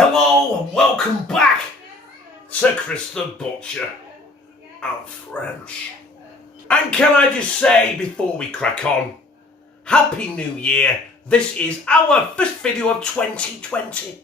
Hello and welcome back to Chris the Butcher and Friends. And can I just say before we crack on, Happy New Year. This is our first video of 2020.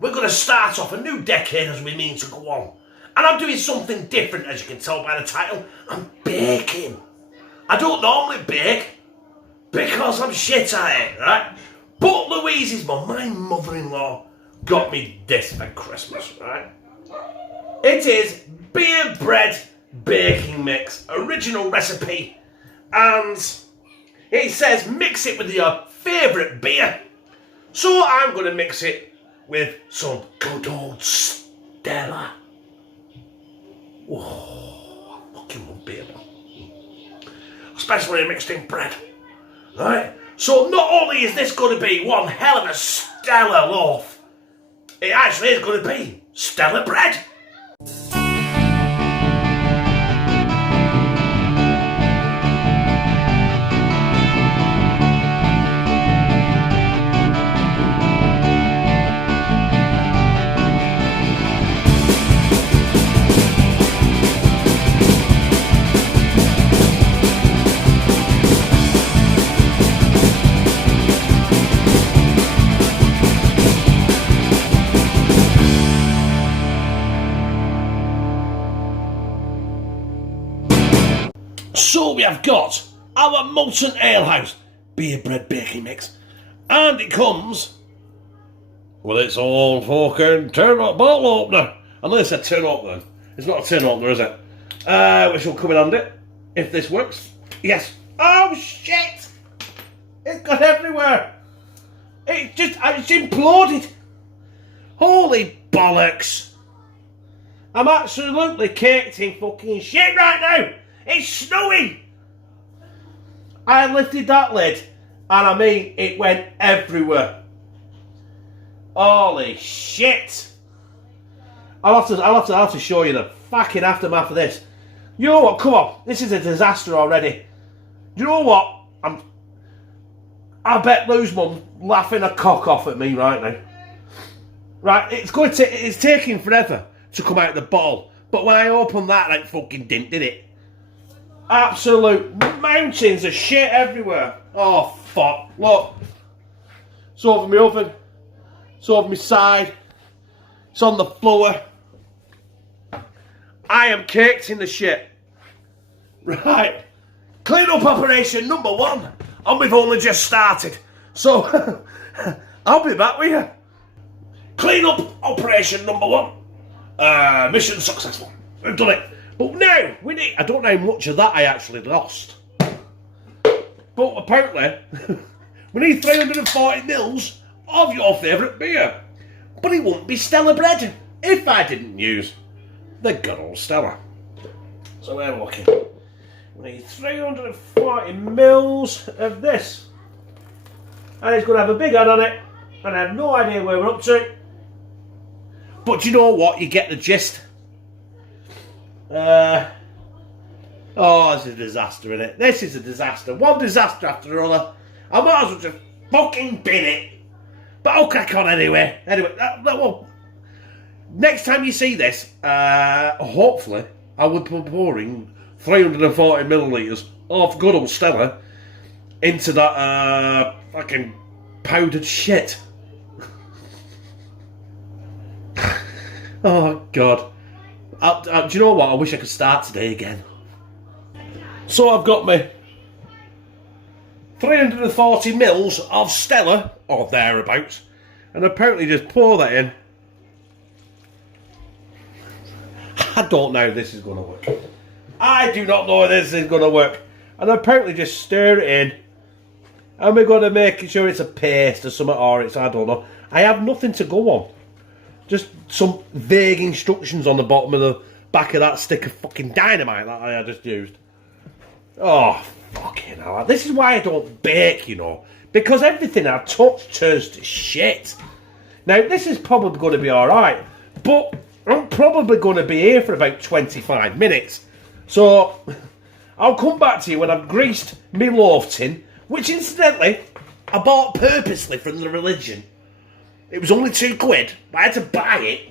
We're going to start off a new decade as we mean to go on. And I'm doing something different, as you can tell by the title. I'm baking. I don't normally bake because I'm shit at it, right? But Louise's mum, my mother-in-law, got me this for Christmas, right? It is beer bread baking mix, original recipe, and it says mix it with your favourite beer. So I'm going to mix it with some good old Stella. Oh, I fucking love beer, especially mixed in bread, right? So not only is this going to be one hell of a Stella loaf, it actually is going to be Stella bread. So we have got our Molten Alehouse beer bread baking mix, and it comes with its own fucking turn-up bottle opener. Unless it's a turn opener, it's not a turn opener, is it? Which will come in handy if this works. Yes. Oh shit! It's got everywhere. It's imploded. Holy bollocks! I'm absolutely caked in fucking shit right now. It's snowing! I lifted that lid, and I mean, it went everywhere. Holy shit! I'll have to show you the fucking aftermath of this. You know what? Come on, this is a disaster already. You know what? I bet Lou's mum laughing a cock off at me right now. Right, it's taking forever to come out of the bottle, but when I opened that, it fucking didn't, did it? Absolute mountains of shit everywhere. Oh fuck, look. It's over my oven. It's over my side. It's on the floor. I am caked in the shit. Right. Clean up operation number 1. And we've only just started. So, I'll be back with you. Clean up operation number 1. Mission successful. We've done it. But now, I don't know how much of that I actually lost. But apparently, we need 340 mils of your favourite beer. But it wouldn't be Stella bread if I didn't use the good old Stella. So we're looking. We need 340 mils of this. And it's going to have a big head on it. And I have no idea where we're up to. But you know what? You get the gist. This is a disaster, isn't it? This is a disaster. One disaster after another. I might as well just fucking bin it. But I'll crack on anyway. Well, next time you see this, hopefully, I will be pouring 340 millilitres of good old Stella into that fucking powdered shit. Oh, God. Do you know what? I wish I could start today again. So I've got my 340 mils of Stella, or thereabouts, and apparently just pour that in. I don't know if this is going to work. I do not know if this is going to work. And apparently just stir it in, and we're going to make sure it's a paste or something, or it's, I don't know. I have nothing to go on. Just some vague instructions on the bottom of the back of that stick of fucking dynamite that I just used. Oh, fucking hell. This is why I don't bake, you know. Because everything I touch turns to shit. Now, this is probably going to be alright. But I'm probably going to be here for about 25 minutes. So, I'll come back to you when I've greased my loaf tin, which incidentally, I bought purposely from the religion. It was only £2, but I had to buy it.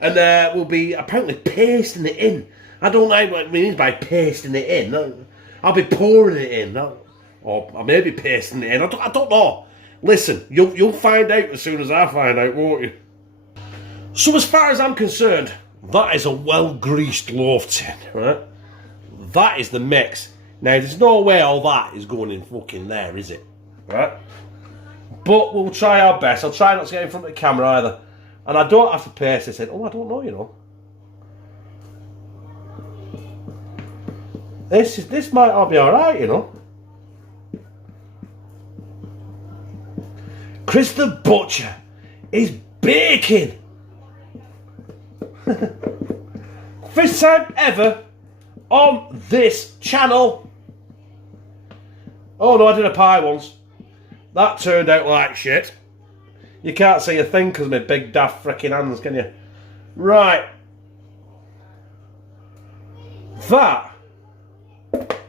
And we'll be apparently pasting it in. I don't know what it means by pasting it in. I'll be pouring it in. Or I may be pasting it in. I don't know. Listen, you'll find out as soon as I find out, won't you? So as far as I'm concerned, that is a well-greased loaf tin, right? That is the mix. Now, there's no way all that is going in fucking there, is it? Right? But we'll try our best. I'll try not to get in front of the camera either. And I don't have to paste this in. Oh, I don't know, you know. This might all be alright, you know. Chris the Butcher is baking. First time ever on this channel. Oh no, I did a pie once. That turned out like shit. You can't see a thing because of my big daft frickin' hands, can you? Right. That,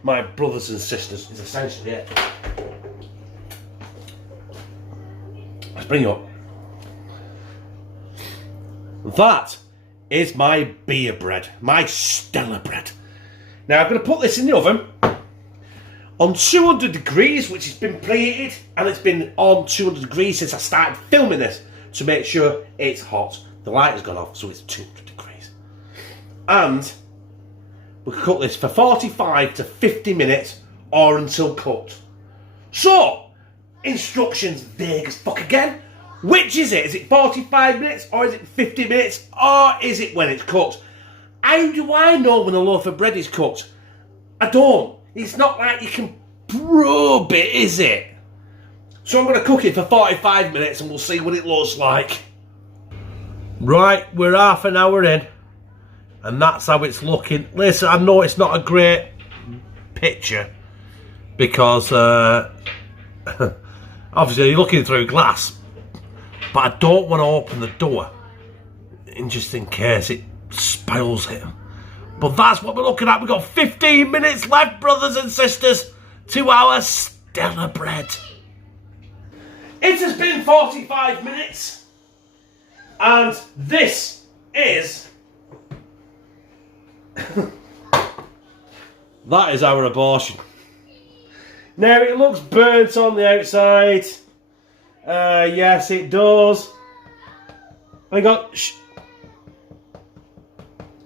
my brothers and sisters, is essentially it. Let's bring you up. That is my beer bread, my Stella bread. Now I'm going to put this in the oven on 200 degrees, which has been preheated, and it's been on 200 degrees since I started filming this to make sure it's hot. The light has gone off, so it's 200 degrees. And we can cook this for 45 to 50 minutes or until cooked. So, instructions vague as fuck again. Which is it? Is it 45 minutes or is it 50 minutes or is it when it's cooked? How do I know when a loaf of bread is cooked? I don't. It's not like you can probe it, is it? So I'm going to cook it for 45 minutes and we'll see what it looks like. Right, we're half an hour in and that's how it's looking. Listen, I know it's not a great picture because obviously you're looking through glass, but I don't want to open the door just in case it spoils it. But that's what we're looking at. We've got 15 minutes left, brothers and sisters, to our Stella bread. It has been 45 minutes, and this is... that is our abortion. Now, it looks burnt on the outside. Yes, it does. I got...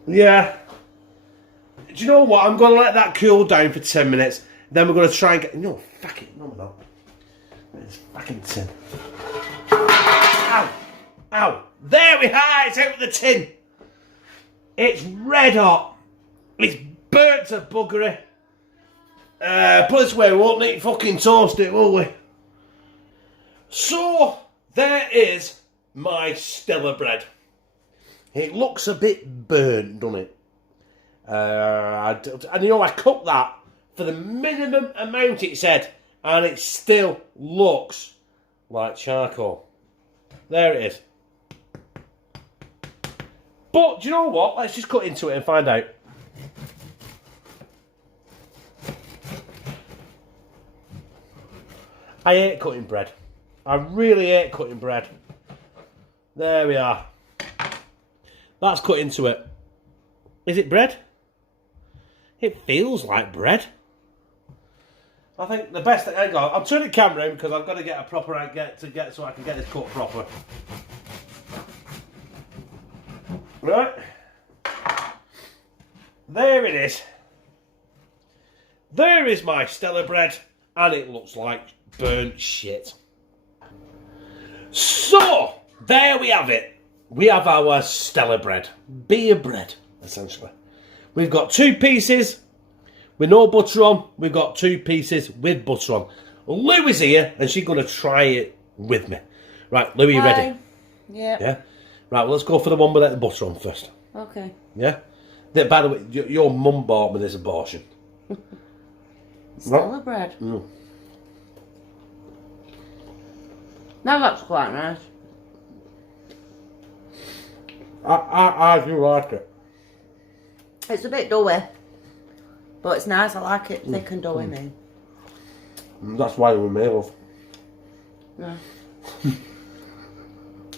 yeah. Do you know what? I'm going to let that cool down for 10 minutes. Then we're going to try and get... no, fuck it. No, we're not. It's fucking tin. Ow. Ow. There we are. It's out of the tin. It's red hot. It's burnt to buggery. Put it this way, we won't need fucking toast it, will we? So, there is my Stella bread. It looks a bit burnt, doesn't it? And you know, I cooked that for the minimum amount it said, and it still looks like charcoal. There it is. But, do you know what? Let's just cut into it and find out. I hate cutting bread. I really hate cutting bread. There we are. That's cut into it. Is it bread? It feels like bread. I think the best thing... hang on, I'll turn the camera in because I've got to get a proper... so I can get this cut proper. Right. There it is. There is my Stella bread. And it looks like burnt shit. So, there we have it. We have our Stella bread. Beer bread, essentially. We've got 2 pieces with no butter on. We've got 2 pieces with butter on. Lou is here and she's going to try it with me. Right, Lou, are you ready? Yeah. Yeah? Right, well, let's go for the one with the butter on first. Okay. Yeah? By the way, your mum bought me this abortion. Stella bread. Mm. Now that's quite nice. I do like it. It's a bit doughy, but it's nice. I like it thick and doughy, me. That's why we're made of. Yeah.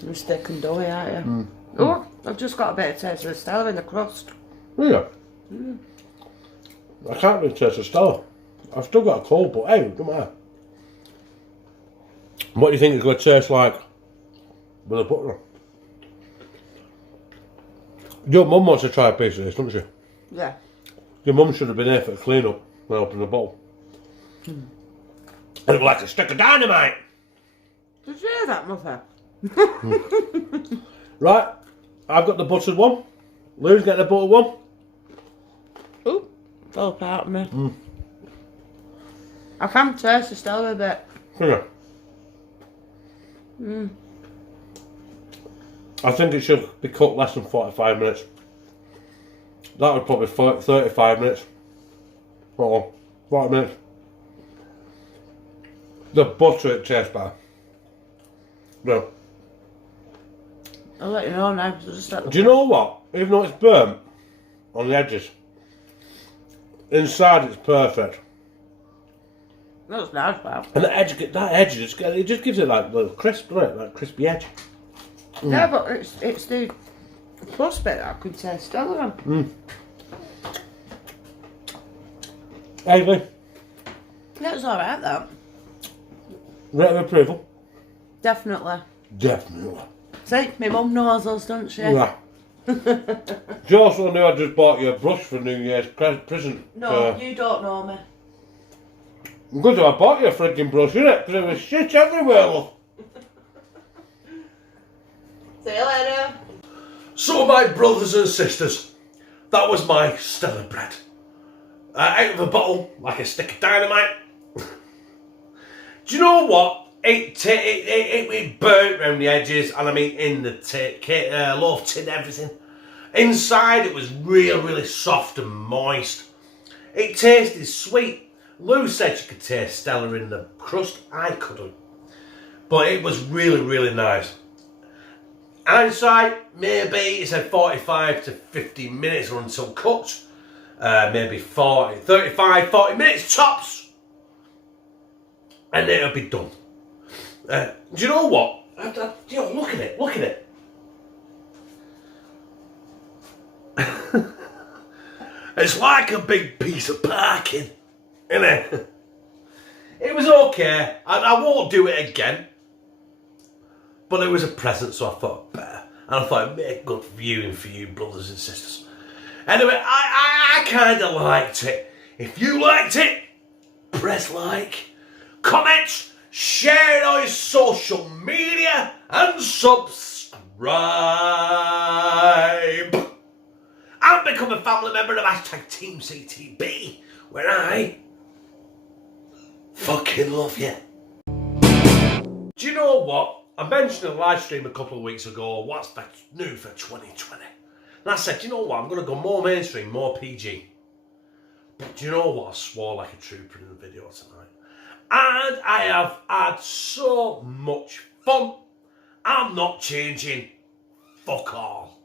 You're thick and doughy, aren't you? Oh, I've just got a bit of taste of the Stella in the crust. Yeah. I can't really taste the Stella. I've still got a cold, but hey, it don't matter. What do you think it's going to taste like with a butter on? Your mum wants to try a piece of this, doesn't she? Yeah. Your mum should have been here for the clean up when I opened the bowl. It looked like a stick of dynamite. Did you hear that, Mother? Right, I've got the buttered one. Lou's getting the buttered one. Ooh, fell apart of me. I can taste the Stella a bit. Yeah. I think it should be cooked less than 45 minutes. That would probably 35 minutes. Or 40 minutes. The butter, it tastes better. No. I'll let you know now. So just let Do you know what? Even though it's burnt on the edges, inside it's perfect. That's nice, pal. And the edge, that edge, it just gives it like a little crisp, doesn't it? Like crispy edge. Yeah, but it's the crust bit that I could taste Stella on. Hey, Lee, Yeah, it's alright though. rate of approval? Definitely. Definitely. See, my mum knows us, doesn't she? Yeah. Do you also knew I just bought you a brush for New Year's present? No, you don't know me. Good that I bought you a frigging brush, innit? Because there was shit everywhere, look. See you later. So, my brothers and sisters, that was my Stella bread. Out of a bottle, like a stick of dynamite. Do you know what? It burnt around the edges, and I mean in the loaf tin, everything. Inside it was really soft and moist. It tasted sweet. Lou said she could taste Stella in the crust. I couldn't. But it was really nice. Hindsight, maybe it said 45 to 50 minutes or until cooked. Maybe 35, 40 minutes tops. And it'll be done. Do you know what? Look at it. It's like a big piece of parking, isn't it? It was okay. I won't do it again. But it was a present, so I thought better. And I thought it'd make good viewing for you brothers and sisters. Anyway, I kind of liked it. If you liked it, press like, comment, share it on your social media, and subscribe. And become a family member of #TeamCTB, where I fucking love you. Do you know what? I mentioned in a live stream a couple of weeks ago, what's new for 2020? And I said, do you know what? I'm going to go more mainstream, more PG. But do you know what? I swore like a trooper in the video tonight. And I have had so much fun. I'm not changing. Fuck all.